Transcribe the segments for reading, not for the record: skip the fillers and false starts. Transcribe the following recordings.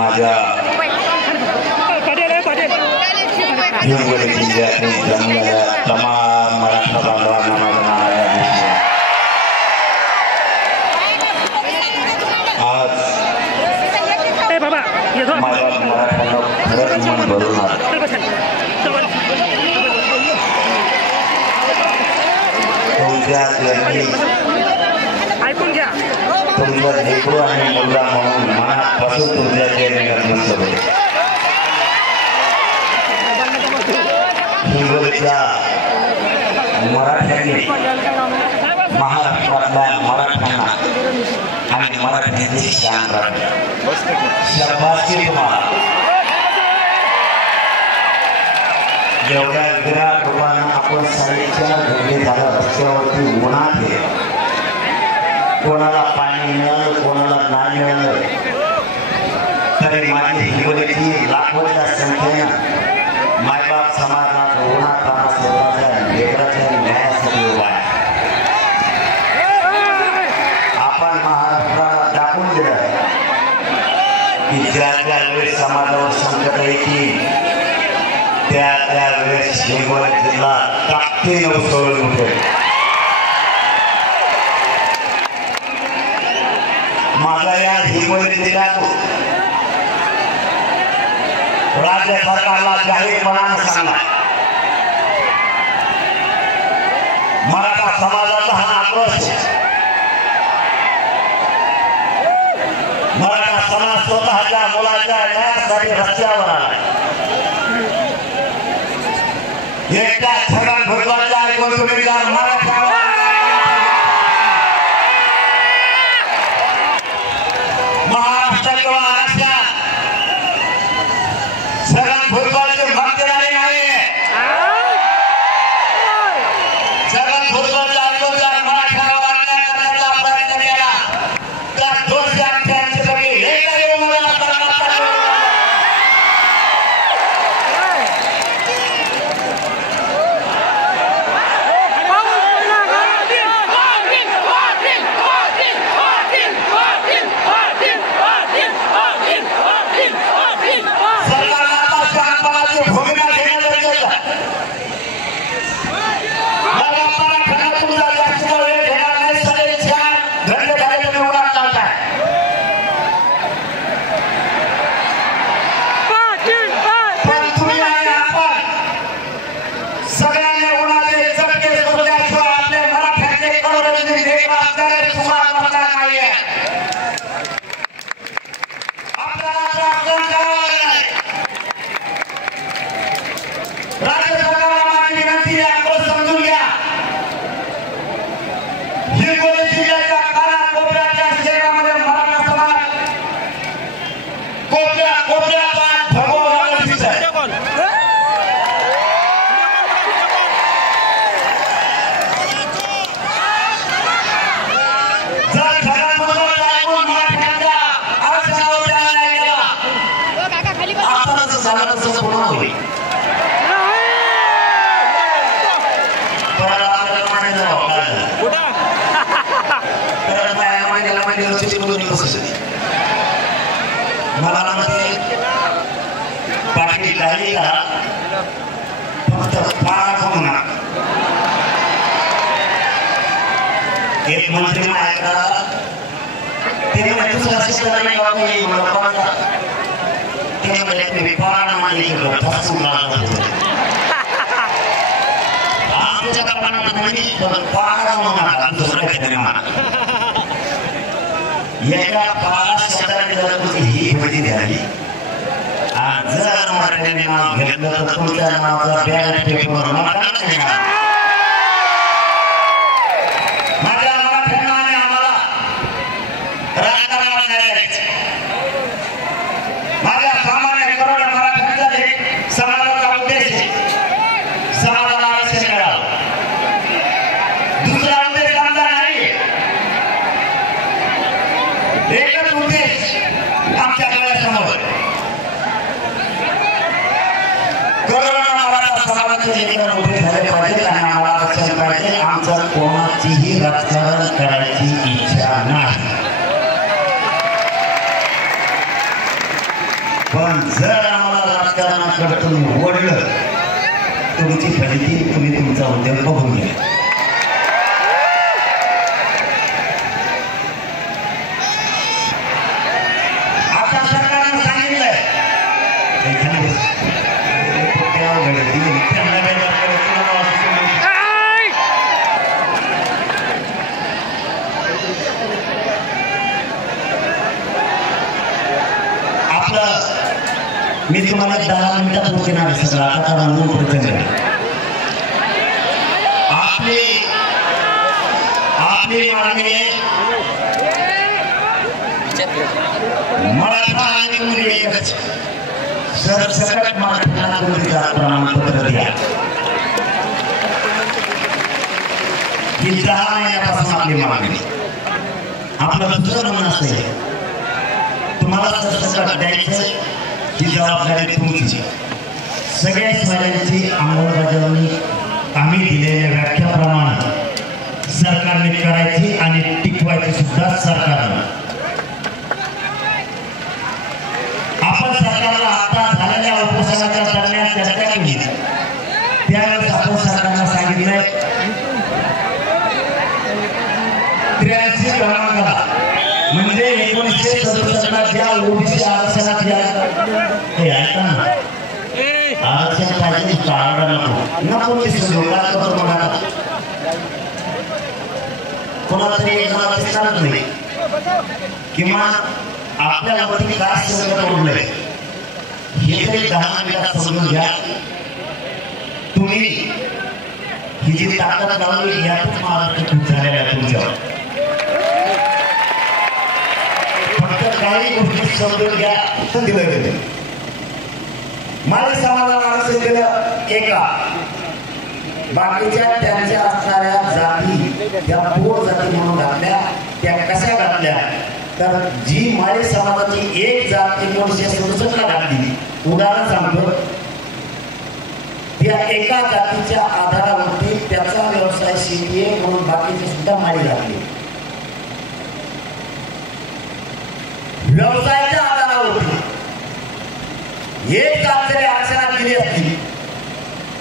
माझ्या हिंगोली जिल्ह्यातील जमलेल्या तमाम मराठा बांधवांना माझा आज माझ्या मराठ्यांना खरंच मन भरून तुमचा लेकरू आणि मुलगा म्हणून मनापासून तुमच्याचे नमस्कार हिंगोलीच्या मराठ्यांनी महाराष्ट्रातल्या मराठ्यांना आणि मराठ्यांची शान राखली शाबासकी तुम्हाला एवढ्या विराट रूपानं आपण 4:30 घंटे झालं रस्त्यावरती उन्हात आहे कोणाला पाणी मिळालं कोणाला नाही मिळालं तरी माझी हिंगोलीची लाखोच्या संख्येनं मायबाप समाजात उन्हात स्वतःच्या लेकराच्या न्यायासाठी उभा आहे आपण महाराष्ट्राला दाखवून दिलं की ज्या ज्या वेळेस समाजावर संकट येतील त्या त्या वेळेस हिंगोली जिल्हा ताकदीने उसळून उठेल माझा या हिंगोली जिल्ह्यातून राज्य सरकारला जाहीरपणाने सांगा मराठा समाजाचा हा आक्रोश मराठा समाज स्वतःच्या मुलाच्या न्यायासाठी रस्त्यावर आला एकट्या छगन भुजबळच्या ऐकून तुम्ही मराठा महाराष्ट्र किंवा राज्यात छगन भुजबळचे भागीदारी नाही छगन भुजबळच्या ऐकून मराठ्यावर अन्याय करण्याचा प्रयत्न केला त्या 288 पैकी एकही उमेदवार एक मंत्री ऐकला ते ही भजी द्यावी जर मराठ्यांनी नाव घेतलं तर तुमच्या नावाचा बॅलट पेपर माझ्या मराठ्यांना आणि आम्हाला राजकारणाला नाही जायचं माझ्या सामान्य करोड मराठ्यांचा समाजाचा उद्देश आहे समाजाला आरक्षण मिळावं दुसरा उद्देश आमचा नाही एकच उद्देश आमच्या डोळ्यासमोर उभे झाले पाहिजे आणि आम्हाला आरक्षण पाहिजे आमचं कोणाचीही राजकारण करायची इच्छा नाही तुम्ही ओढलं तुमची फलिती तुम्ही तुमचा उद्योग बघून घ्या. आता सरकारनं सांगितलंय मी तुम्हाला 10 मिनिटात पोहोचणार आहे सगळं. आता अनुभव प्रचंड आपली मागणी आहे मराठा आणि कुणबी एकच सरसकट मराठ्यांना कुणबीचा प्रमाणपत्र द्या. ही 10 महिन्यापासून आपली मागणी. आपलं दुसरं म्हणणं असं आहे तुम्हाला सरसकट द्यायचं ही जबाबदारी तुमची. सगळ्या स्वाऱ्यांची अंमलबजावणी आम्ही दिलेल्या व्याख्याप्रमाणे सरकारने करायची आणि टिकवायची सुद्धा सरकारनं. आपण सरकारला आता झालेल्या उपोषणाच्या दरम्यान चर्चा केली त्यावेळेस आपण सरकारला सांगितलंय 83 क्रमांकाला म्हणजे 1967ला ज्या ओबीसी आरक्षणात आरक्षण पाहिजे नको कोणाला तरी एक जण दिसणारच नाही किंवा आपल्यावरती काय संकट ओढलंय हे तरी 10 मिनिटात समजून घ्या. तुम्ही ही जी ताकद लावली यातच महाराष्ट्र खूप झालेला आहे तुमच्यावर. काही गोष्टी समजून घ्या दिलं गेलं. माळी समाजाला आरक्षण दिलं एका बाकीच्या त्यांच्या असणाऱ्या जाती त्या पोट जाती म्हणून घातल्या. त्या कशा घातल्या तर जी माळी समाजाची एक जात 1967ला घातली. उदाहरण सांगतो त्या एका जातीच्या आधारावरती त्याचा व्यवसाय शेती आहे म्हणून बाकीची सुद्धा माळी घातली. व्यवसायाच्या आधारावरती एक जात जरी आरक्षणात दिली असती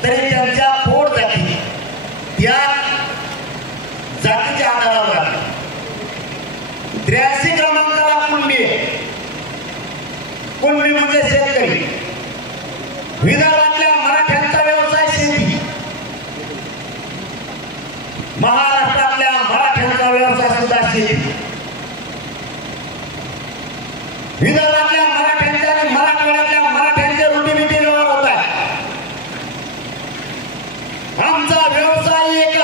तरी त्यांच्या पोट जाती त्या जातीच्या आधारावर 83 क्रमांकाला कुणबी म्हणजे शेतकरी. विदर्भातल्या मराठ्यांचा व्यवसाय शेती. महाराष्ट्रातल्या मराठ्यांचा व्यवसाय सुद्धा शेती. विदर्भातल्या मराठ्यांच्या आणि मराठवाड्यातल्या मराठ्यांचे रोटीबिटी व्यवहार होत आहे. आमचा व्यवसाय एक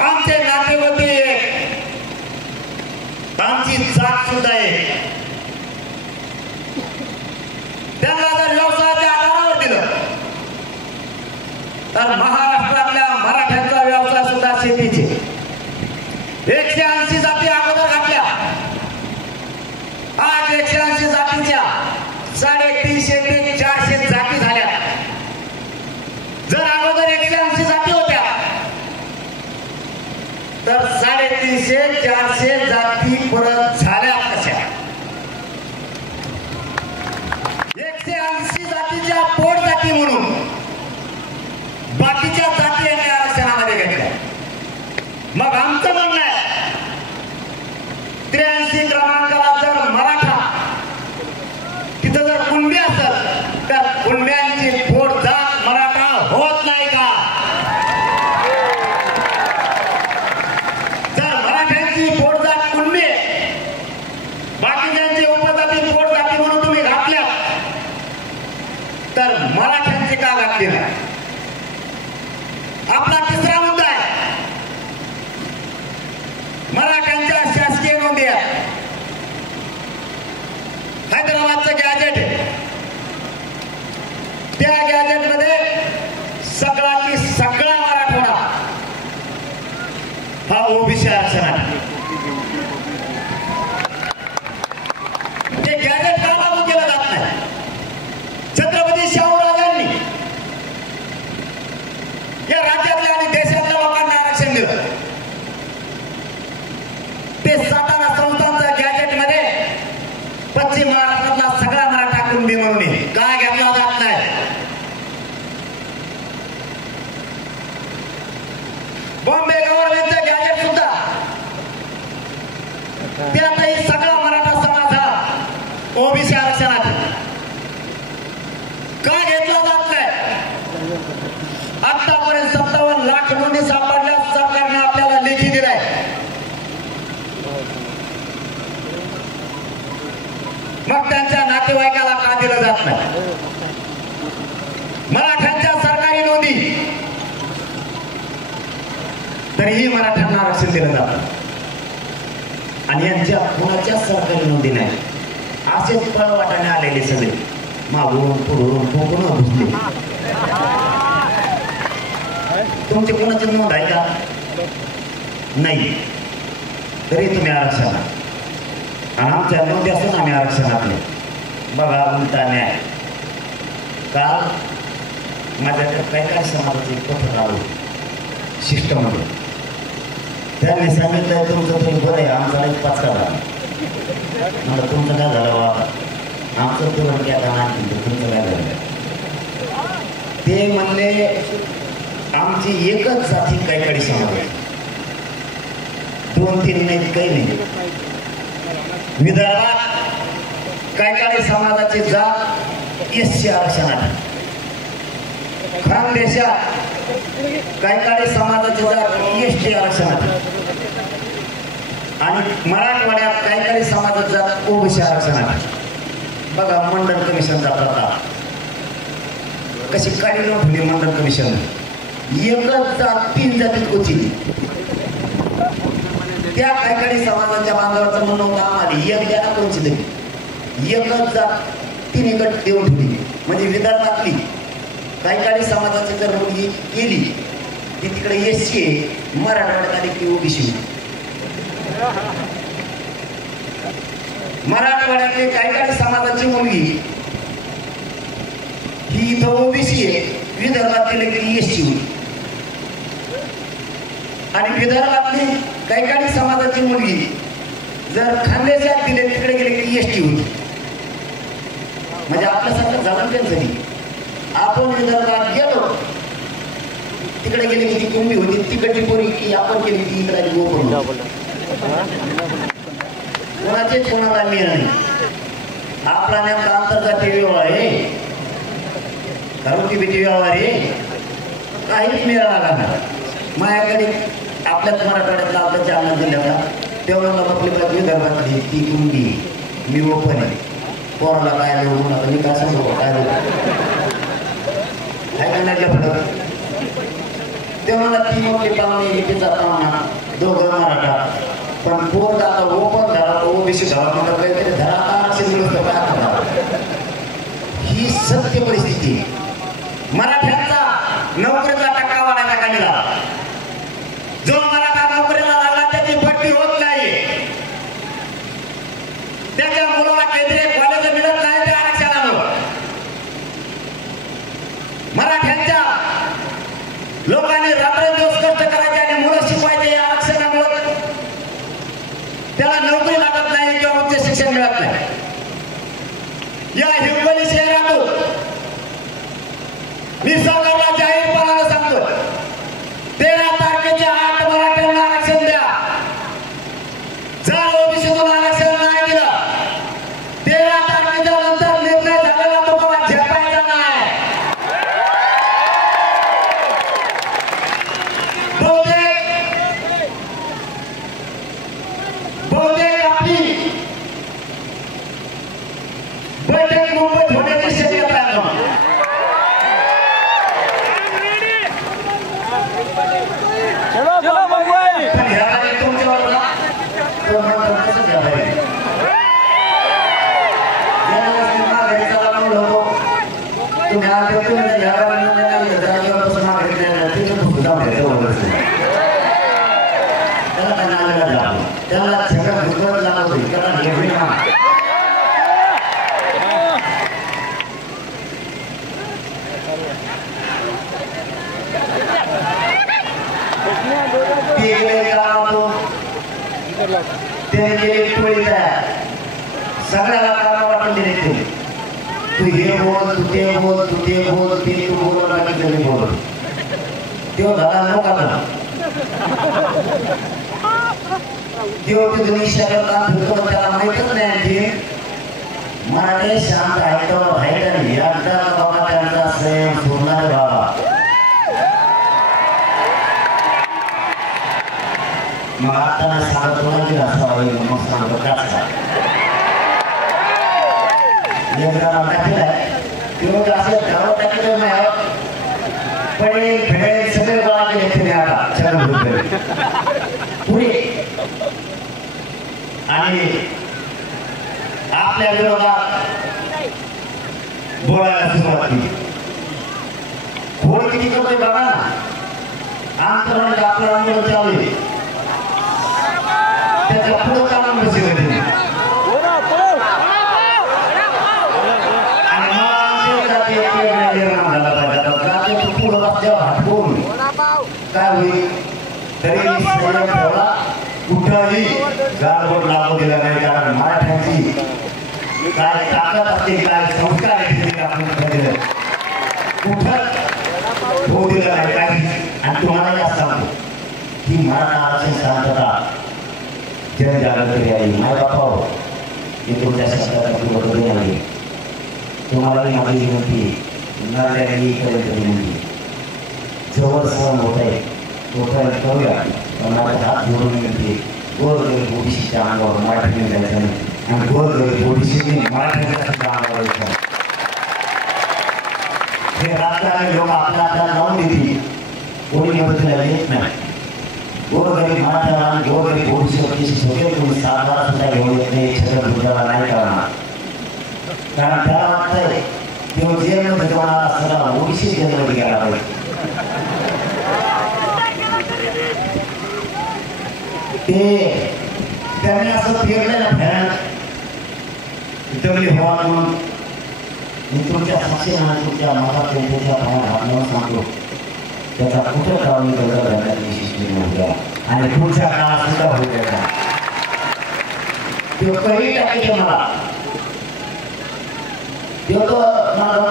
आमचे नातेवाईक एक आमची जात सुद्धा एक. त्यांना जर व्यवसायाच्या आधारावर दिलं तर महाराष्ट्रातल्या मराठ्यांचा व्यवसाय सुद्धा शेतीचे. 180 जाती अगोदर घातल्या. आज 180 जातीच्या 350 ते 400 जाती झाल्या. जर अगोदर 180 जाती होत्या तर 350-400 जाती परत झाल्या कशा. 180 जातीच्या पोट जाती म्हणून बाकीच्या जाती यांनी आरक्षणामध्ये घेतल्या. मग आमचं म्हणणं आहे 83 क्रमांकाला जर मराठा तिथं जर कुणबी असेल तर कुणब्यांची पोट जात मराठा होत नाही का. जर मराठ्यांची पोट जात कुणबी बाकीच्यांची उपजाती पोट जाती म्हणून तुम्ही घातल्या तर मराठ्यांची का घातली नाही. आपला तिसरा मुद्दा आहे मराठ्यांच्या शासकीय नोंदी. हैदराबादचं गॅजेट त्या गॅजेट मध्ये सगळा मराठवाडा हा ओबीसी आरक्षण आहे. ते गॅजेट का लागू केलं जात नाही. छत्रपती शाहूराजांनी या राज्यातल्या आणि देशातल्या लोकांना आरक्षण दिलं. ते सातारा संस्थांच्या गॅजेट मध्ये पश्चिम महाराष्ट्रातला सगळा मराठा कुणबी म्हणून का बॉम्बे गव्हर्नमेंटचं गॅजेट सुद्धा त्यातही सगळा मराठा समाज हा ओबीसी आरक्षणात का घेतला जात नाही? आतापर्यंत 57 लाख नोंदी सापडल्या, सरकारने आपल्याला लेखी दिलाय. मग त्यांच्या नातेवाईकाला का दिलं जात नाही? मराठ्यांच्या सरकारी नोंदी तरीही मराठ्यांना आरक्षण दिलं जातं आणि यांच्या कोणाच्या सरकारी नोंदी नाही. असेच पळवाटाने आलेले सगळे मागून पुढून कोकण घुसले. तुमची कोणाची नोंद आहे का? नाही. तरी तुम्ही आरक्षणात आणि आमच्या नोंदी असून आम्ही आरक्षणातले. बघा उलटा न्याय. काल माझ्याकडे काही समाजाचे पत्र आलं शिष्टमध्ये. त्यांनी सांगितलं तुमचं तरी बरं आहे, आमचा एक 5 करा. मला तुमचं काय झालं बाबा? आमचं तुरण क्या का तुमचं काय झालं? ते म्हणले आमची एकच जाती काही समाज, 2-3 नाही, काही नाही. विदर्भात काही समाजाची जात SC आरक्षणात, खानदेशात काही समाजाची जात ST आरक्षणात आणि मराठवाड्यात काही समाजाची जात ओबीसी आरक्षणात. बघा मंडल कमिशनचा प्रकार कशी काढली नव्हती. मंडल कमिशन एकच जात 3 जातीत गोष्टी. त्या काही समाजाच्या बांधवाचं म्हणणं होतं आम्हाला एक द्या कोणची तरी एकच जात 3 गट देऊन ठेवली. म्हणजे विदर्भातली काही समाजाची जर मुलगी केली ती तिकडे SC आहे, मराठवाड्यात आली की ओबीसी. मराठवाड्यातले काही समाजाची मुलगी ही इथं ओबीसी आहे, विदर्भात गेले की SC होती. आणि विदर्भातली काही समाजाची मुलगी जर खानदेशात दिले तिकडे गेले की ST होती. म्हणजे आपल्यासारखं झालं त्यांचं. आपण विदर्भात गेलो तिकडे गेले की ती कुंभी होती, तिकडची पोरी की आपण गेली की इकडे गोपन. कोणाचेच कोणाला मिळ नाही. आपला नेमका आंतरजातीय व्यवहार आहे, घरगुती बेटी व्यवहार आहे, काहीच मिळाला नाही. माझ्याकडे आपल्याच मराठवाड्यातला आपल्या जालना जिल्ह्यात तेवढा आपली बाजू विदर्भातली ती कुंभी मी ओपन आहे. पोराला काय निवडून आता मी काय सांगतो काय ऐकायला फरक. तेव्हा ती मोठी पाहुणे एकीचा पाहुणा दोघं मराठा पण पोर आता ओपन झाला ओबीसी झाला मला काहीतरी धरा ही सत्य परिस्थिती. मराठ्यांचा नोकरीचा टक्का वाढायला का निघाला? जो मराठा नोकरीला लागला त्याची भरती होत नाही, त्याच्या मुलाला काहीतरी कॉलेज मिळत नाही त्या आरक्षणामुळे. मराठ्यांच्या लोकांनी रात्रंदिवस कष्ट करायचे आणि मुलं शिकवायचे या आरक्षणामुळे त्याला नोकरी लागत नाही किंवा उच्च शिक्षण मिळत नाही. या हिंगोली शहरातून मी सरकारला जाहीरपणाने सांगतो 13 तारखेच्या आत मराठ्यांना आरक्षण द्या. जर ओबीसीतून आरक्षण नाही दिलं 13 तारखेच्या नंतर निर्णय झालेला तुम्हाला झेपायचा नाही. बहुतेक आपली बैठक मुंबईत होण्याची शक्यता आहे. त्याला सगळं भुजबळ लागत होती कारण एवढी सगळ्याला कामा वाटून दिले. तू हे बोल, तू ते बोल, तू ते बोल, ते तू बोल, बाकी तुम्ही बोल. तेव्हा झाला नका देव तुम्ही शरीरात फिरतो त्याला माहितच नाही आणखी मराठी शांत ऐकतो आहे आणि एकदा बाबा त्यांचा सेम सोडणार बाबा मग आता नाही सांगत कोणाची असावा मग सांगतो कसा एकदा टाकलाय किंवा असं गावात टाकलं नाही पडेल भेळेल सगळे गोळा केले तुम्ही आता चरण पुढे आणि आपल्या विरोधात बोलायला सुरुवात केली घोड किती करतोय बघा ना आंतरराष्ट्रीय आपलं आंदोलन चालू आहे त्याच्या पुढे काढून बसले होते आणि काय होईल तरी ठेवला कुठंही गालबोट लागू दिला नाही कारण मराठ्यांची काय ताकद असते काय संस्कार आहे आपण कुठं होऊ दिलं नाही काही आणि तुम्हाला जास्त सांगतो की मराठा आरक्षण शांतता जनजागृती आली माय बापा मी तुमच्या शब्दाला नाही तुम्हालाही माझी विनंती नरड्याने पर्यंत विनंती जवळ सहन होत आहे तोपर्यंत करूया पण माझा हात जोडून विनंती गोरगरीब ओबीसीच्या अंगावर मराठी जायचं नाही आणि गोरगरीब ओबीसीने मराठीच्या अंगावर यायचं हे राजकारणी लोक आपल्याला लावून देतील कोणी मदतीला येत नाही गोरगरीब मराठा आणि गोरगरीब ओबीसी सगळे तुम्ही सातबारा सुद्धा घेऊन येत नाही छत्र दुधाला नाही करणार कारण त्याला वाटतंय किंवा जेलमध्ये तुम्हाला असताना ओबीसी जेलमध्ये गेला पाहिजे ते त्यांनी असं फिरलं ना फॅन दगडी हवा म्हणून मी तुमच्या साक्षीने तुमच्या मनात त्यांच्या बाहेर हातून सांगतो त्याचा कुठं काढून गरज राहण्यात विशिष्ट होत्या आणि पुढच्या काळात सुद्धा होऊ द्यायचा तो कधी टाकायचे मला तो मला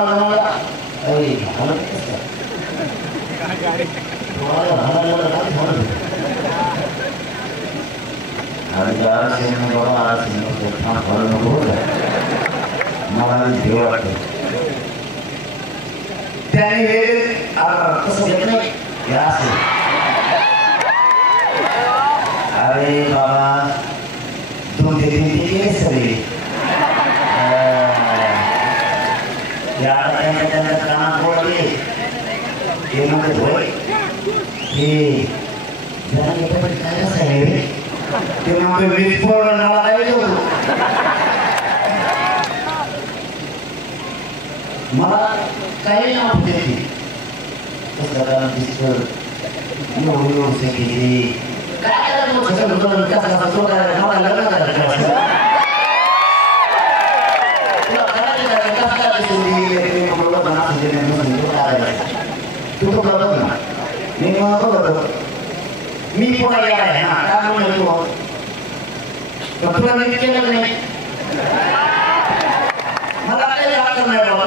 अरे बाबा दोन ते तीन ते केले सगळे त्यांच्या कानात बोलले हे म्हणजे होय हे काय कसं आहे रे ते म्हणजे वीज पडून नाला काय मला काही नव्हतं देते कसं दिसतं काय मी पुन्हा आहे ना काय म्हणतो तुला नीट केलं नाही मला काही हक्क नाही बाबा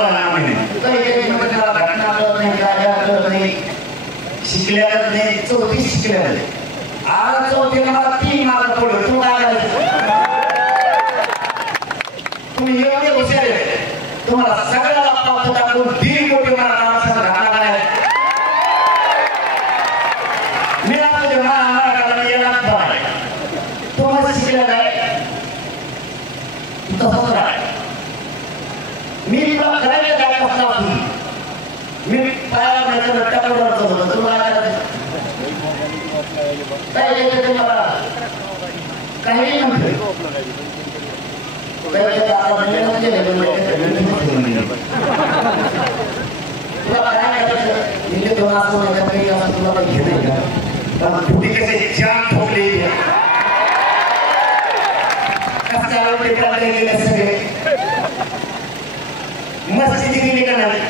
घटना करत नाही काय करत नाही शिकलेलं नाही 34 शिकलेलं आज 34 मला 3 मार्क पडले तू काय तुम्ही एवढे हुशार आहे तुम्हाला सगळ्याला पावतो टाकून 3 कोटी मला नावाचा घटना करायला मी आपले महाराष्ट्राला येणार नाही तुम्हाला शिकलेलं आहे तसंच आहे मी तुला करायला जायचं असला मी पाया नाही टाकून होतो तुला काय तुम्हाला काही नव्हतं तुला काय करायचं इथे तुला असं काही असं तुला काही घेणं का पण कुठे कसे जाम ठोकले कसं आवडते पडले गेले सगळे मस्ती गेली का नाही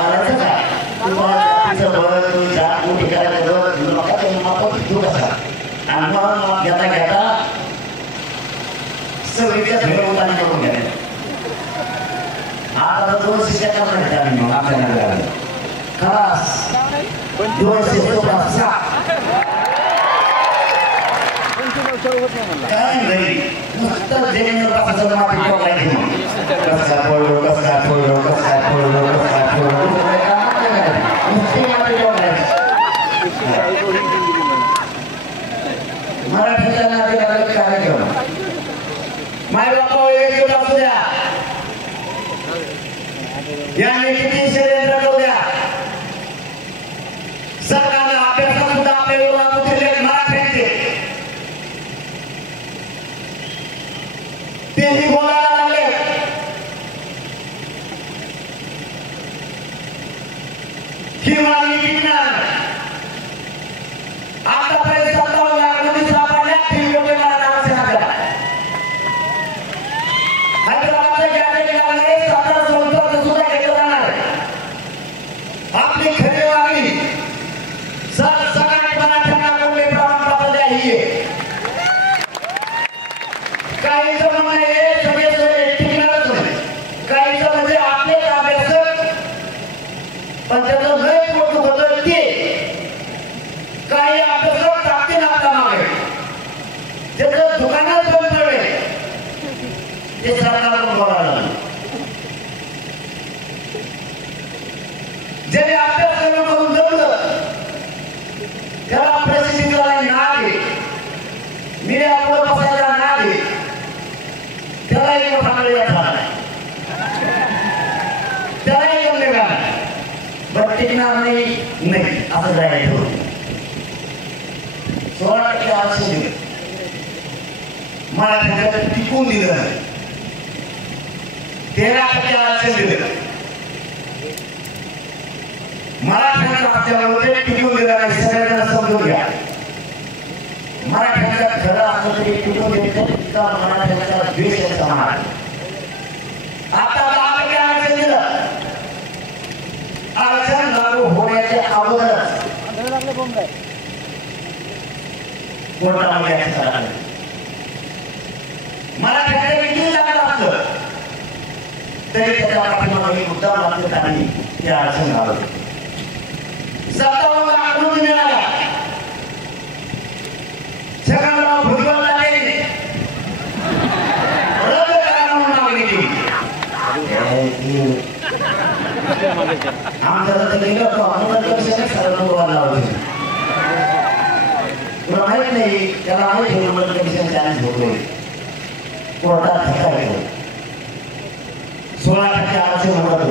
करायचं काय तुझं बळ तू जात मोठी करायचं नका ते मापत तू कसा आणि मग घेता घेता सगळीच्या भेटवताना करून घ्यायला आता 200 टक्का मग आपल्याला खलास 200 काय नाही नुसतं जमिनीवर बसायचं माती ठेवायची कसा पडलो कसा पडलो कसा पडलो कसा पडलो नुसती माती ठेवायची मराठीच्या नात्याला कार्यक्रम माय बापा एक दिवस असू द्या याने किती षडयंत्र करू द्या सरकारने अभ्यासात सुद्धा आपल्यावर उतरले मराठ्यांचे तेही बोलायला लागले ही मागणी टिकणार आतापर्यंत 57 लाख नोटीस सापडल्या तीन लोक नावाचे आपल्या हैदराबादच्या गॅजेट लागणारे 17 संस्थांचं सुद्धा घेतलं जाणार आपली खरी मागणी सगळ्या मराठ्यांना कोणते प्रमाणपत्र द्या ही काहीच म्हणजे सगळे टिकणारच नाही काहीच म्हणजे आपले अभ्यासक पण त्याचं लय मोठं होतं ते काही अभ्यासक टाकतील आपल्या मागे त्याचं दुकानात बंद पडले ते सरकारला बोलायला ज्याने अभ्यास करून जमलं त्याला प्रसिद्धीला नाद आहे मीडिया पुढे बसायला नाद आहे त्याला एक मोठा मिळत झाला त्याला एक जमले का बट टिकणार नाही असं जायचं 16% आरक्षण दिलं मराठ्यांना टिकून दिलं 13% आरक्षण दिलं मराठ्यांच्या राज्यामध्ये टिकून दिलं नाही सगळ्यांना समजून घ्या मराठ्यांचा खरं असलं तरी टिकून द्यायचं इतका मराठ्यांचा द्वेष आहे समाज आता 10% आरक्षण दिलं आरक्षण लागू होण्याच्या अगोदरच कोर्टामध्ये मराठ्यांना किती लागलं असलं तरी त्याच्या पाठीमागे मुद्दा लागत आणि ते आरक्षण घालत 57 लाख नोंद मिळाला छगनराव भुजबळांनी रद्द करा म्हणून मागणी केली आमच्या तर गेलो होतो आम्हाला कशाने सरळ बोलायला होते तुला माहित नाही त्याला माहित आहे मला कमिशन चॅलेंज होतोय कोर्टात धक्का घेतो 16% आरक्षण होतं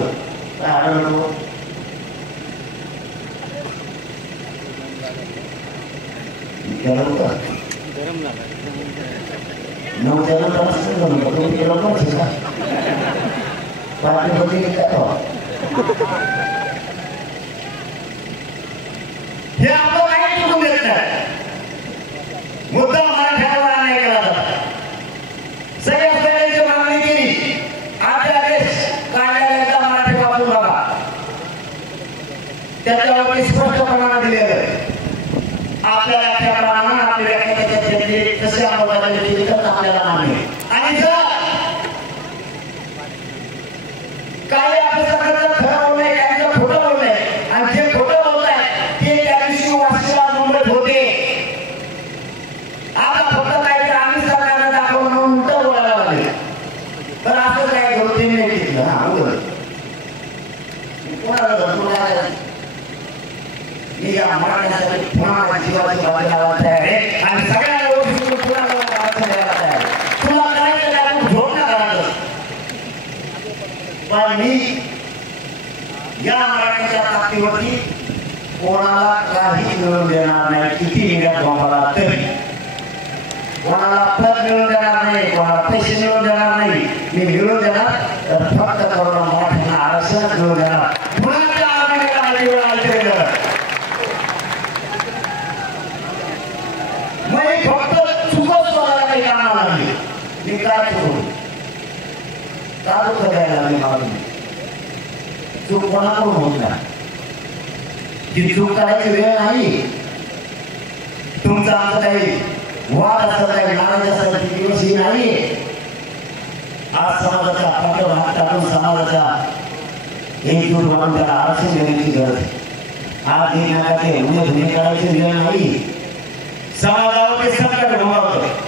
काय आढळलो हे आपलं काही चुकून देत नाही मुद्दा मराठ्याला नाही केला जात सगळ्या सगळ्यांची मागणी केली अध्यादेश कार्यालयाचा मराठी वाचून बघा त्याच्यावरती स्पष्टपणाने दिलेलं आपल्या व्याख्याप्रमाणे आपली व्याख्या त्याच्यात कसे अंमलबजावणी केली तर आपल्याला मान्य आणि जर काही अभ्यासकांचं खरं बोललंय त्यांचं खोटं बोललंय आणि जे खोटं बोलताय ते त्या दिवशी वाशीला मुंबईत होते आता फक्त काहीतरी आम्ही सरकारनं दाखवलं म्हणून उलटं बोलायला लागले तर असं काय गौरव नाही घेतलं हा बोल कोणाला धरतो मी या मराठ्यासाठी पुन्हा जीवाची बाजू लावायला तयार आहे आणि सगळ्या गोष्टी पुन्हा आरक्षण द्यायला तयार आहे तुला करायचं काय आपण झोप ना करायचं पण मी या मराठ्याच्या ताकदीवरती कोणाला काही मिळवून देणार नाही किती निघत बॉम्बाला तरी कोणाला पद मिळवून देणार नाही कोणाला पैसे मिळवून देणार नाही मी मिळवून देणार तर फक्त कोरोना मराठ्यांना आरक्षण मिळवून देणार पुन्हा त्या आरक्षणाला फक्त चुकत स्वतःला काही कामाला लागली मी काय चुकू चालू करायला मी मागून चूक कोणाकडून होत नाही ती चूक करायची वेळ नाही तुमचा आमचा काही वाद असं काही नाराज असं दिवस ही नाही आज समाजाचा पाठव हात टाकून समाजाचा एकजूट म्हणून त्याला आरक्षण देण्याची गरज आहे आज हे नागाचे उन्हे धुणे करायची वेळ नाही समाजावरती संकट भोगावतं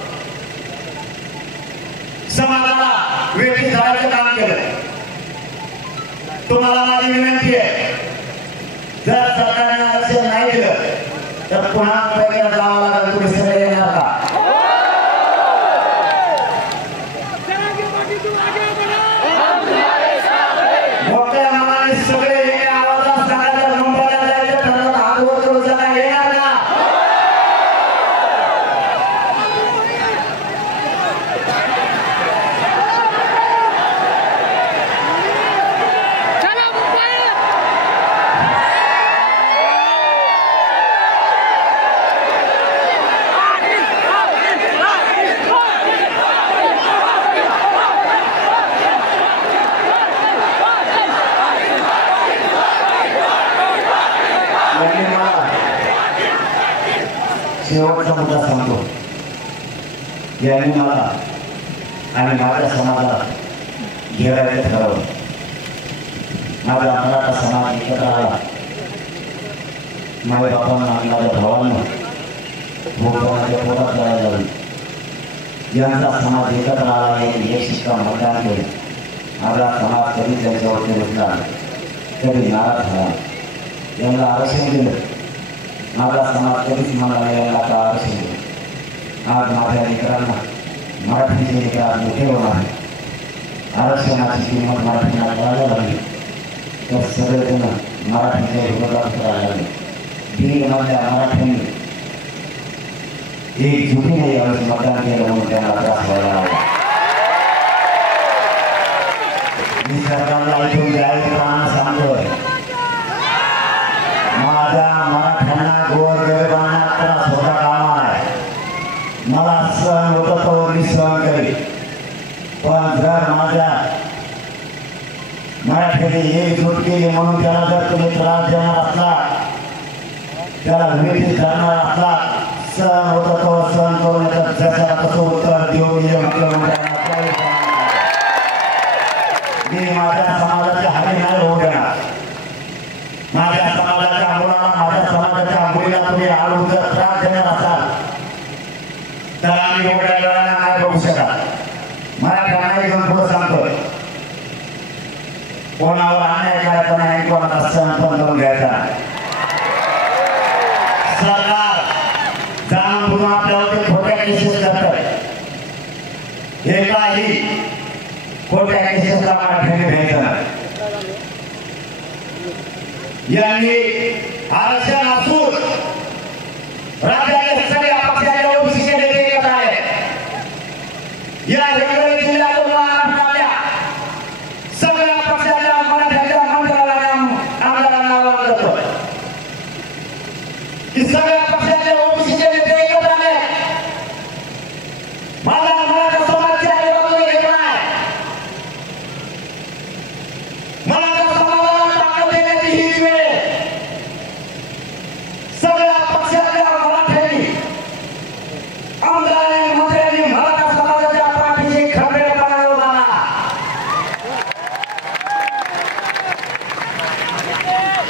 तुम्हाला माझी विनंती आहे, जर सरकारने आरक्षण नाही दिलं तर पुन्हा पहिल्या जावं लागेल. तुम्ही सगळे येणार का? मोठ्या मनाने सगळे हे आवाजात सांगायला मुंबईला जायचं ठरवून हात वर करू जरा येणार का? शेवटचा मुद्दा सांगतो. यांनी मला आणि माझ्या समाजाला घेरायचं ठरवलं. माझा मराठा समाज एकत्र आला. माझ्या बापांना आणि माझ्या भावांना भोगवण्याच्या पोटात करायला लागली. यांचा समाज एकत्र आला आहे. एक शिक्का मतदान केले. माझा समाज कधी त्यांच्यावरती बसला कधी नाराज झाला. यांना आरक्षण दिलं. माझा समाज कधीच म्हणाला यायला का आरक्षण दिलं. आज माझ्या लेकरांना मराठीचे लेकर मोठे होणार आहे. आरक्षणाची किंमत मराठीला कळायला लागली तर सगळेजण मराठीच्या विरोधात करायला लागले. बीडमधल्या मराठ्यांनी एकजुटीने यावेळेस मतदान केलं म्हणून त्यांना त्रास व्हायला लागला. मी सरकारला इथून जाहीरपणानं सांगतोय, माझ्या मराठ्यांना गोरगरिबांना त्रास होता कामा आहे. मला सहन होतं तो मी सहन करेल. पण जर माझ्या मराठ्याने एकजूट केली म्हणून त्याला जर तुम्ही त्रास देणार असला, त्याला विरोधी करणार असला, सहन होतं तो सहन करून येतात. जसं तसं उत्तर देऊ मी माझ्या समाजाच्या हानी नाही होऊ देणार. माझ्या समाजाच्या मुलाला माझ्या समाजाच्या मुलीला तुम्ही आळून जर त्रास देणार असाल तर आम्ही एवढ्या वेळाला नाही बघू शकत. मराठ्यांना घेऊन पुढे सांगतोय, कोणावर अन्याय करायचा नाही, कोणाचा सण पण करून घ्यायचा. सरकार जाणून बुजून आपल्यावरती खोट्या केसेस करतोय. एकाही खोट्या केसेसला मराठ्यांनी घ्यायचं नाही. यांनी आरक्षण असून राज्यातील सगळ्या पक्षाच्या ओबीसीचे नेते एकत्र आले. या हिंगोली जिल्ह्यातून महाराष्ट्रातल्या सगळ्या पक्षाच्या मराठ्याच्या मंत्र्याला आमदारांना आवाहन करतो की सगळ्या पक्षाच्या ओबीसीचे नेते एकत्र आले. माझा मराठा समाजच्या विरोधात घेतला आहे. मराठा समाजाला ताकद देण्याची ही वेळ सगळ्या पक्षाच्या मराठ्यांनी आमदारांनी मंत्र्यांनी मराठा समाजाच्या पाठीशी खंबीरपणे उभा राहा.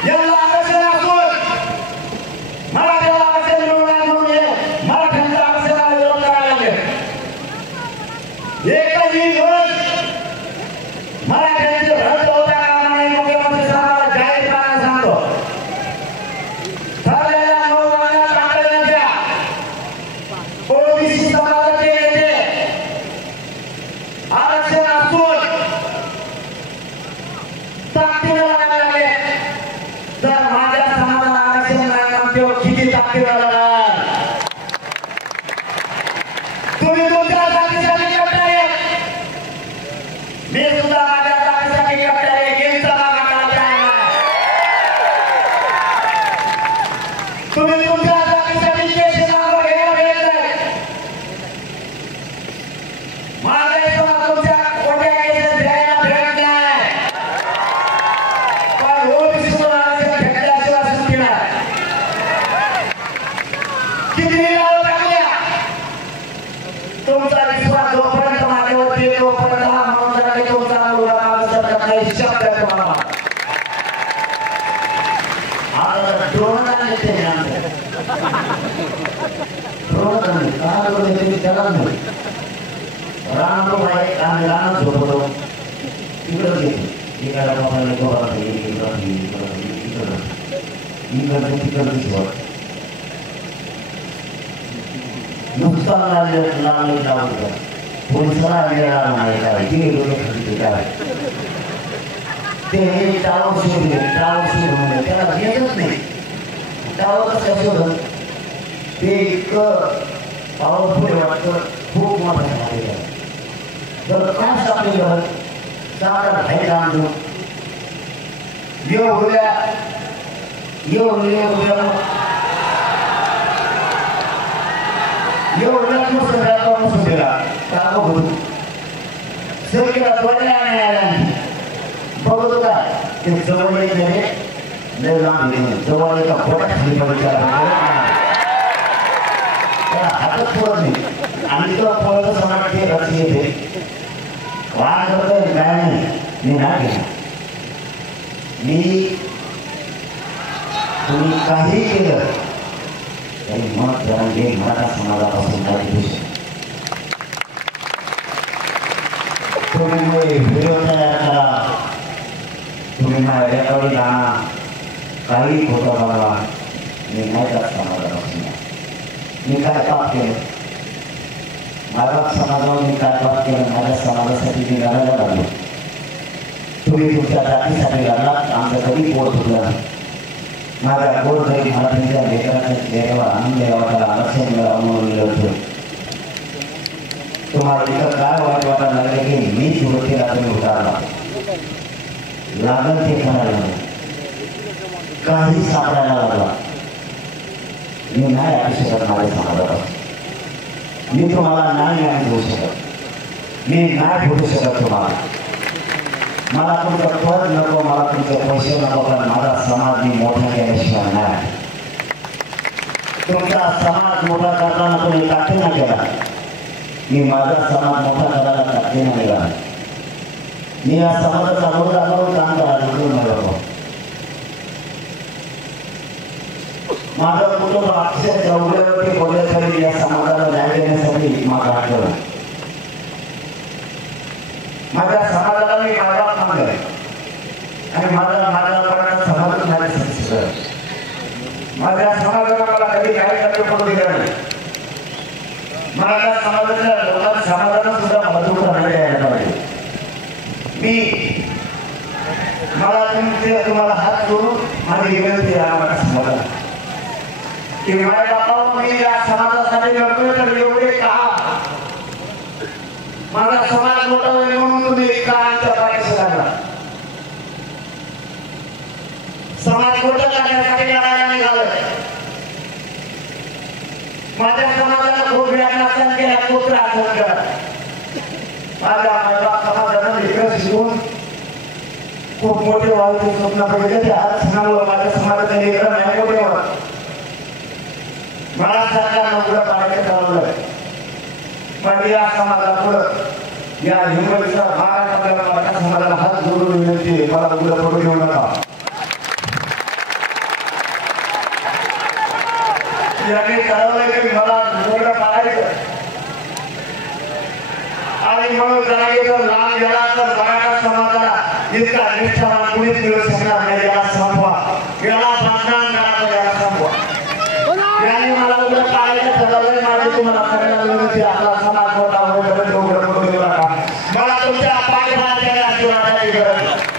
याला आरक्षण असून मराठ्याला आरक्षण मिळू नये म्हणून मराठ्यांच्या आरक्षणाला विरोध करायला लागले. एकही दिवस मराठ्यांचे रद्द होता कामा नये. मुख्यमंत्री साहेबांना जाहीरपणे सांगतो, ठरलेल्या 9 महिन्यात आंदोलनाच्या ओबीसी समाजाचे नेते आरक्षण असून ताकदीने लढायला लागले. तर माझ्या समाजाला आरक्षण नाही म्हणतो, किती ताकदीने लढाल तुम्ही? तुमच्या जातीसाठी कट्टर आहे, मी सुद्धा माझ्या जातीसाठी कट्टर आहे. यांचा मागा काढता येणार. तुम्ही तुमच्या जातीसाठी केस मागं घ्यायला मिळत नाही. माझा समाज तुमच्या खोट्या केसेस घ्यायला मिळत नाही. पण ओबीसीतून आरक्षण घेतल्याशिवाय सुट्टी नाही. किती नावं टाकल्या, तुमचा विश्वास जोपर्यंत माझ्यावरती येतो तोपर्यंत हा म्हणून जरा की तुमचा काही शब्द आहे तुम्हाला. आता ड्रोन आणले ते ड्रोन आणले का करून येते मी त्याला नाही राहतो भाई आम्ही राहणार झोपतो तिकडं घेतो. एखाद्या बाबाला गोळा तिकडच नुकसान लागलं पोलिसाला ते टावर शोधले त्याला येतच नाही टावर कसं शोधत ते इतकं पॉवरफुल वाटतं खूप मोठं झालेलं तर काय आपलं चांगला राहायला आणतो बघतो का ते जवळ जवळ एका पोटात खाली पडल्या हातात पोळत नाही आणि तो पोळत समाज ते रस येते वाद करतोय काय नाही मी नाही घेणार मी तुम्ही काही केलं तरी मग जरा मराठा समाजापासून काही तुम्ही विरोध करा तुम्ही माझ्याकडे राहा काही होतं बघा मी नाही जात समाजापासून मी काय पाप केलं माझ्या समाजावर मी काय पाप केलं माझ्या समाजासाठी मी लढायला लागलो तुम्ही तुमच्या जातीसाठी लढलात आमचं कधी पोट फुटलं माझ्या गोड घरी मराठीच्या लेकराच्या चेहऱ्यावर आनंद यावा त्याला आरक्षण मिळावं म्हणून लढतो तुम्हाला इथं काय वाईट वाटायला लागले की मी सुरक्षेला तुम्ही उतारला लागल ते करायला काही सापडायला लागला मी नाही ऐकू शकत माझ्या समाजापासून मी तुम्हाला नाही न्याय देऊ शकत मी नाही बोलू शकत तुम्हाला मला तुमचं पद नको मला तुमचे पैसे नको पण माझा समाज मी मोठा केल्याशिवाय नाही तुमचा समाज मोठा करताना तुम्ही ताकदीने केला मी माझा समाज मोठा करायला ताकदीने गेला मी या समाजाचा रोज आल्यावर काम करायला मिळवतो माझं कुटुंब अक्षरशः उघड्यावरती बोलले तरी या समाजाला न्याय देण्यासाठी माझा आठवण माझ्या समाजाला मी माझा मानलं आणि माझ्या समाजात माझे संस्कार माझ्या समाजाला मला कधी काही कमी पडू दिलं नाही माझ्या समाजाच्या लोकांना समाजाला सुद्धा महत्त्व राहिले यायला पाहिजे मी मला तुम्हाला हात जोडून माझी विनंती आहे माझ्या समाजाला की माझ्या बापावर मी या समाजासाठी लढतोय तर एवढे का माझा समाज मोठा होईल म्हणून तुम्ही काळाच्या पाठीशी लागला समाज मोठा करण्यासाठी लढायला निघालं माझ्या समाजाला खूप व्याख्यान केला खूप त्रास होता माझ्या समाजानं इकडे शिकून खूप मोठे व्हायचे स्वप्न बघितले ते आज सांगलं माझ्या समाजाने इकडे नाही मोठे होत मला सरकारनं पुढं काढायचं ठरवलं पण या समाजाला पुढं या हिंगोलीचा भाग आपल्याला माझ्या समाजाला हात जोडून विनंती मला पुढं पडू देऊ नका याने ठरवलं की मला जोडं काढायचं आणि म्हणून करायचं लाभ गेला तर मराठा समाजाला इतका निष्ठावान कुणीच मिळू शकणार नाही याला संपवा याला बदनाम करायचं याला संपवा याने मला उद्या काढायचं ठरवलं माझी तुम्हाला सगळ्यांना विनंती आपला समाज मोठा होईल उघडं पडू देऊ नका मला तुमच्या पाठीमागे आशीर्वादाची गरज आहे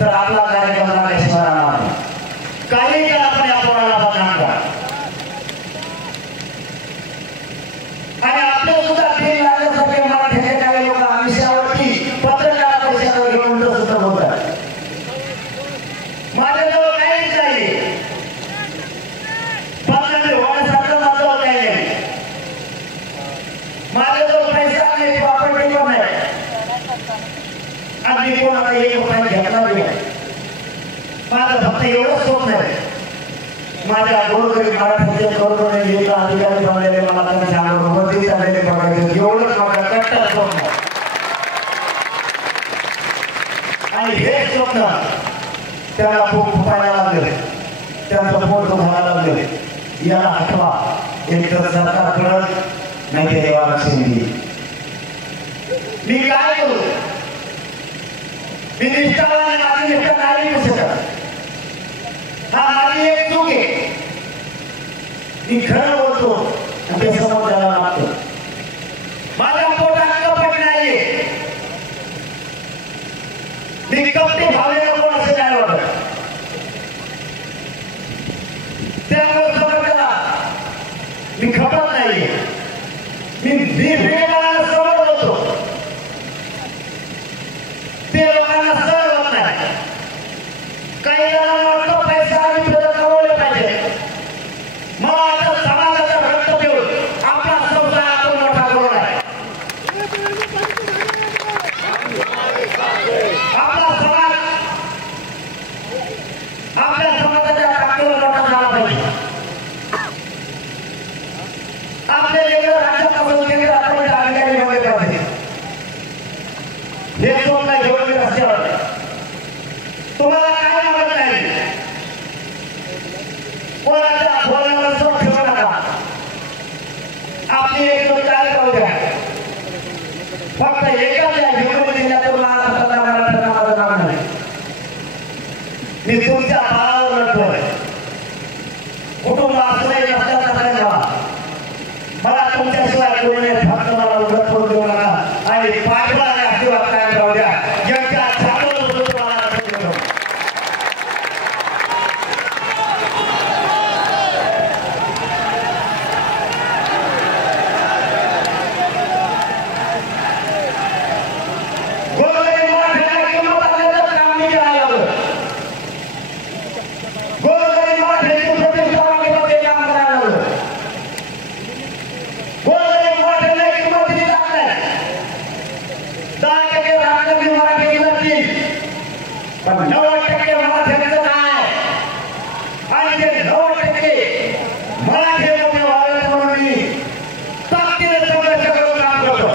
तर आपला कार्यक्रम लागल्याशिवाय राहणार नाही. काही करा पण या पोराला बदनाम करा. आणि आपलं सुद्धा तेल लागल्यासारखे मराठीचे काही लोक आयुष्यावरती पत्रकार परिषदेवर घेऊन सुद्धा बोलतात. माझ्याजवळ काहीच नाही, पत्राने होण्यासारखं माझं काही नाही. माझ्याजवळ पैसा नाही, प्रॉपर्टी पण नाही. आणि मी कोणाला 1 रुपया घेतला नाही. माझं फक्त एवढंच स्वप्न आहे, माझ्या गोरगरीब मराठीचे गोरगरीब अधिकारी बनलेले मला त्यांच्या अनुमती झालेले बघायचे, एवढंच माझं कट्टर स्वप्न. आणि हे स्वप्न त्याला खूप फुटायला लागले, त्यांचं पोट दुखायला लागले. याला हटवा, एक तर सरकार कळत नाही ते आरक्षण दिली. मी काय करू? मी निष्ठावान, माझी निष्ठा नाही करू शकत. हा माझी एक चूक आहे. मी खरं बोलतो आणि ते समोर द्यायला लागतो. माझ्या पोटात कपट नाहीये. मी कपटे भावनेला कोण असे नाही वाटत. त्यामुळे समोर द्याला मी खपत नाहीये. मी बेमानाला समोर होतो. ते लोकांना सहन होत नाही. काही जणांना वाटतं पैसा आणि पद कमवले पाहिजे. मग आता समाजाचा रक्त पिऊन आपला संसार आपण मोठा करू नये. आपला समाज आपल्या समाजाच्या ताकदीवर मोठा झाला पाहिजे. आपले वेगळं राज्यापासून केंद्रापर्यंत अधिकारी बनले पाहिजे. हे स्वप्न घेऊन मी रस्त्यावर. तुम्हाला काय मागत नाही, कोणाच्या बोलण्यावर सोड ठेवू नका. आपली एक दोन काय करू द्या. फक्त एकाच या जीवनामध्ये दिल्यातून महाराष्ट्राला मराठ्यांना माझं नाव नाही. मी तुमच्या भावावर लढतोय. कुटुंब असले नसल्याचा प्रयत्न मला तुमच्याशिवाय कोणी नाही. फक्त मला उलट करून देऊ नका आणि पाठवा आणि आशीर्वाद कायम राहू द्या. यांच्या छातीवर बोलून तुम्हाला देतो. गोरगरीब मराठ्यांना किंमत आल्याचं काम मी करायला लागलो. गोरगरीब मराठ्यांची प्रतिष्ठा वाढवण्याचे काम करायला लागलो. गोरगरीब मराठ्यांना किंमत दिली जात नाही. 10% राज्यातील मराठी दिली, पण 90% मराठ्यांचं काय? आणि ते 90% मराठी मोठे व्हावे म्हणून मी ताकदीने संघर्ष करून काम करतो.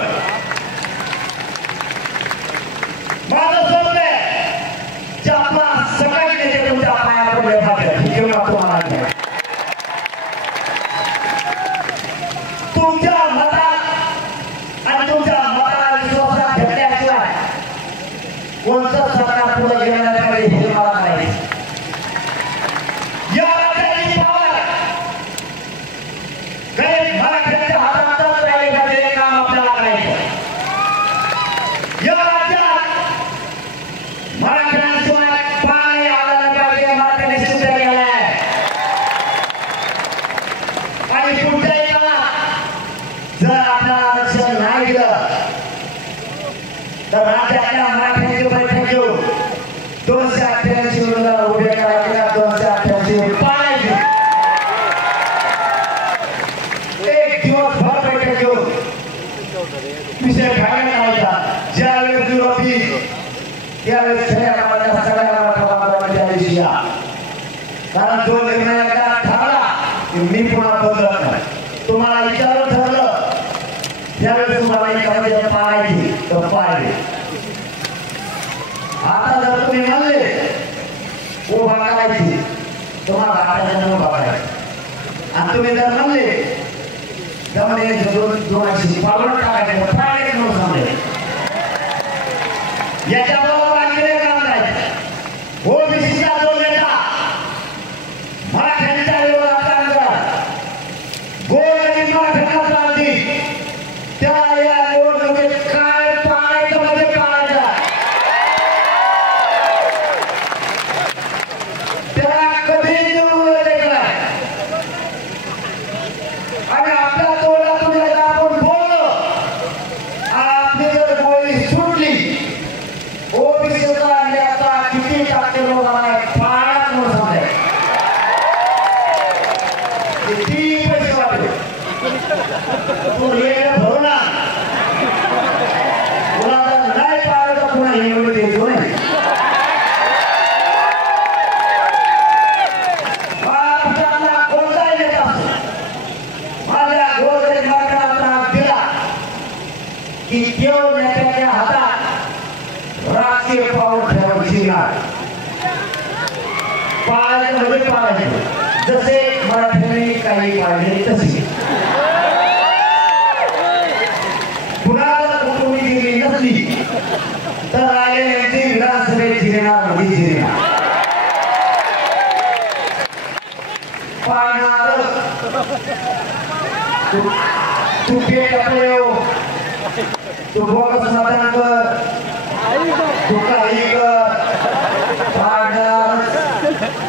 माझं स्वप्न आहे की आपला सगळे नेते तुमच्या पाया पडले पाहिजे. ही किंमत तुम्हाला द्या. तुमच्या मतात आणि तुमच्या मताला विश्वासात घेतल्याशिवाय कोणतं सरकार पुढे गेलं पाहिजे हे मला माहिती. या राज्याची पावर काही मराठ्यांच्या हातातच राहिली पाहिजे. हे काम आपल्याला करायचं. या राज्यात मराठ्यांशिवाय पाणी आलं पाहिजे. मराठ्यांनी सूत्र केलंय. आणि पुढच्याही काळात जर आपल्याला आरक्षण नाही दिलं तर राज्यातल्या मराठ्यांची बैठक घेऊन 288 विरोधाला उभे करायचे का 288 पाळायचे. एक दिवसभर बैठक घेऊन विषय फायनल करायचा. ज्यावेळेस विरोधी त्यावेळेस सगळ्या मराठा बांधवांच्या दिवशी या. कारण जो निर्णय ठरला मी पुन्हा बदलत नाही. तुम्हाला विचारून ठरलं त्यावेळेस तुम्हाला एखाद्या पाहायची तर पाहिजे. आता जर तुम्ही म्हणले उभा करायची तुम्हाला 8 जण उभा करायचं आणि तुम्ही जर म्हणले त्यामध्ये 200 पावलं टाकायचे पाहिजे म्हणून सांगले. याच्याबरोबर आणखी काम करायचं. ओबीसीचा जो नेता मराठ्यांच्या विरोधात काम करा. गोरगरीब मराठ्यांना त्रास देईल. त्या या निवडणुकीत काय पाहायचं म्हणजे पाहायचं. टक्के लोकांना पाण्यात म्हणून समजाय किती पैसे वाटले तू रेल्वे भरू ना तुला जर नाही पाहिलं तर पुन्हा रेल्वे द्यायचो नाही महाराष्ट्राला कोणताही नेता असतो माझ्या गोरगरीब मतदारांना दिला की केवळ नेत्याच्या हातात राजकीय पाऊल ठेवायची नाही पाळायचं म्हणजे पाळायचं जसे मराठ्यांनी काही पाळले तसे कुणाला कुटुंबी दिली नसली तर राहिलेल्यांची विधानसभेत जिरणार म्हणजे जिरणार पाळणार तू पेट आपले हो तू बोगस मतदान कर तू काही कर पाळणार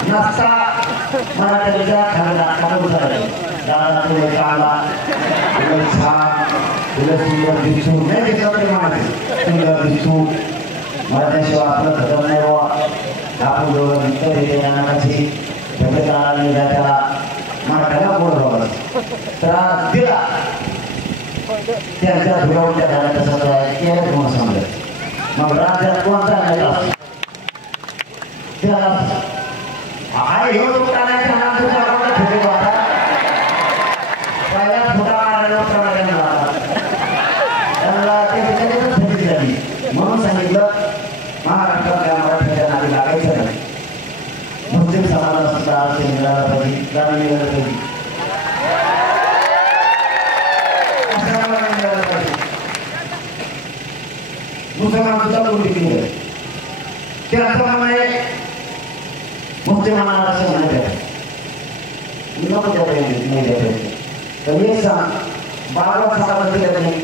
नसता मराठ्यांच्या खाण्याला काढून झालं दादा तुला काढला तुला छान तुला सुंदर दिसू नाही दिसत म्हणाले सुंदर दिसू मराठ्याशिवाय आपलं खतर नाही बाबा आपण दोघं मित्र येते नानाची ठेकेदारांनी त्याला मराठ्याला बोल बाबा त्रास दिला त्यांच्या धुरावून झाल्या तसं केलं तुम्हाला समजत मग राज्यात कोणता नाही त्याला हा एवढं उठाण्याच्या नावाचा ठेवतो आता पहिला फुटा मारण्याला त्यांना ते त्याच्यातच ठेवली झाली म्हणून सांगितलं महाराष्ट्रातल्या मराठ्याच्या नादी लागायचं नाही मुस्लिम समाजाला सुद्धा आरक्षण मिळालं पाहिजे जाणून मिळालं पाहिजे मुसलमान सुद्धा कोणती केली त्याप्रमाणे मुस्लिमांना आरक्षण नाही द्यायचं नको द्यायला नाही द्यायचं तर हे सांग बाबा समाजात दिलं नाही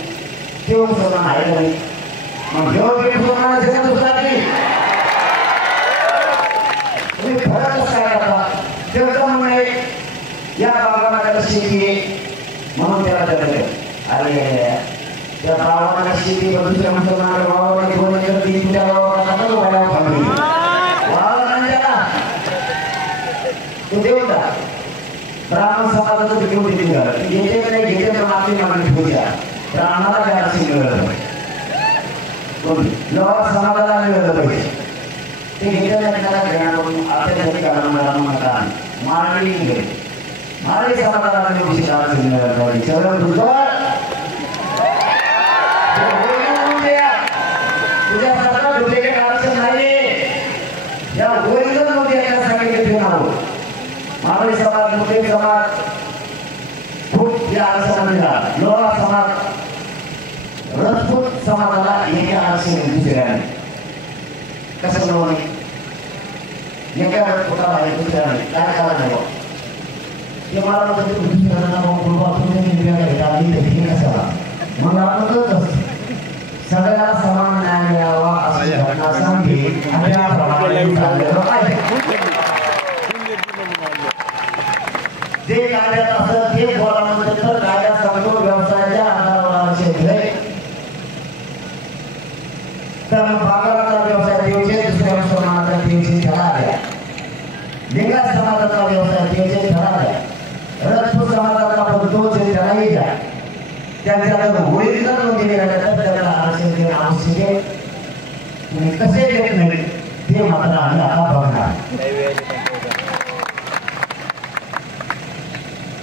तेव्हा मुसलमान आहे नाही मग जेव्हा मुसलमान जगत होतात की तुम्ही फरकच काय करता त्याच्यामुळे या बाबाला शेती म्हणून त्याला जगले अरे त्या बाबाला शेती दुसऱ्या मुसलमानाला बाबाने 2 एकर 3 तुझ्या बाबाला थांबली तो देऊन जा ब्राह्मण समाजाचं घेऊन दिली घेते नाही घेते पण आपली मागणी ठेवूया ब्राह्मणाला काय असेल मिळालं लोहा समाजाला मिळालं पाहिजे ते घेतल्या घेण्याकडून आपल्यासाठी कारण म्हणता मारणी गेले मारणी समाजाला मिळालं पाहिजे सगळं तुझ्या सरकार डुप्लिकेट आरक्षण नाही या ओरिजिनल मध्ये सांगितले ठेवून आहोत मावळी समाज मुस्लिम समाज खूप या आरक्षणाला मिळाला लोहा समाज राजपूत समाजाला एक आरक्षण दुसऱ्याने कसं मिळवणे एका राजपूताला आहे दुसऱ्याने काय कारण आहे ते मला म्हणतात दुसऱ्यांना कशाला मग आपण करत असतो सगळ्याला समान न्याय मिळावा अशी घटना सांगली आणि याप्रमाणे चाललेलं पाहिजे जे कायद्यात असं ते बोला म्हणतात तर कायदा सांगतो व्यवसायाच्या आधारावर आरक्षण दिले तर बाजाराचा व्यवसाय द्यायचे दुसऱ्या मुसलमानाचा द्यायचे ठराव्या लिंगायत समाजाचा व्यवसाय द्यायचे ठराव्या राजपूत समाजाचा पण तोच ठरावी द्या त्यांच्याकडे ओरिजिनल नोंदणी तर त्याला आरक्षण देणं आवश्यक आहे तुम्ही कसे देत नाही ते मात्र आम्ही आता बघणार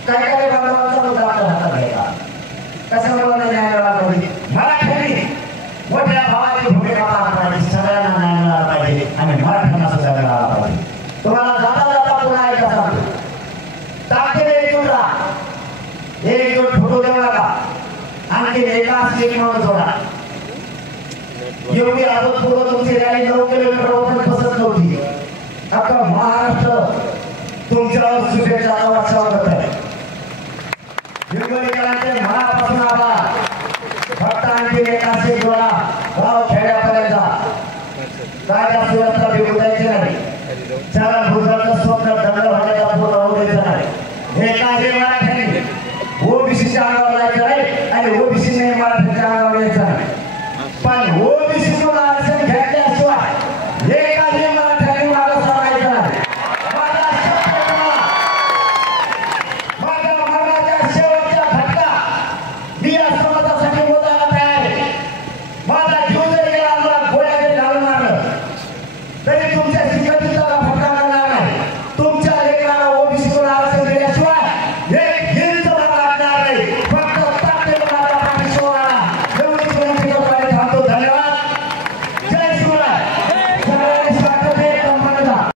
काय काय बांधवांचा मुद्दा आपल्या हातात घ्यायचा कशा मुलांना न्याय मिळाला पाहिजे मराठ्यांनी मोठ्या भावाची भूमिका पार पाहिजे सगळ्यांना न्याय मिळाला पाहिजे आणि मराठ्यांना सुद्धा मिळाला पाहिजे तुम्हाला जाता जाता पुन्हा ऐका सांगतो ताकदीने एकूण राहा एकजूट फोटो देऊ नका आणखी एका स्टेट म्हणून जोडा एवढी अभूतपूर्व तुमची रॅली 9 किलोमीटर ओपन बसत नव्हती अख्खा महाराष्ट्र तुमच्यावर शुभेच्छा स्वागत आहे हिंगोलीकरांचे मनापासून आभार फक्त आणखी एका स्टेट जोडा गाव खेड्यापर्यंत कायदा सुव्यवस्था बिघडायची नाही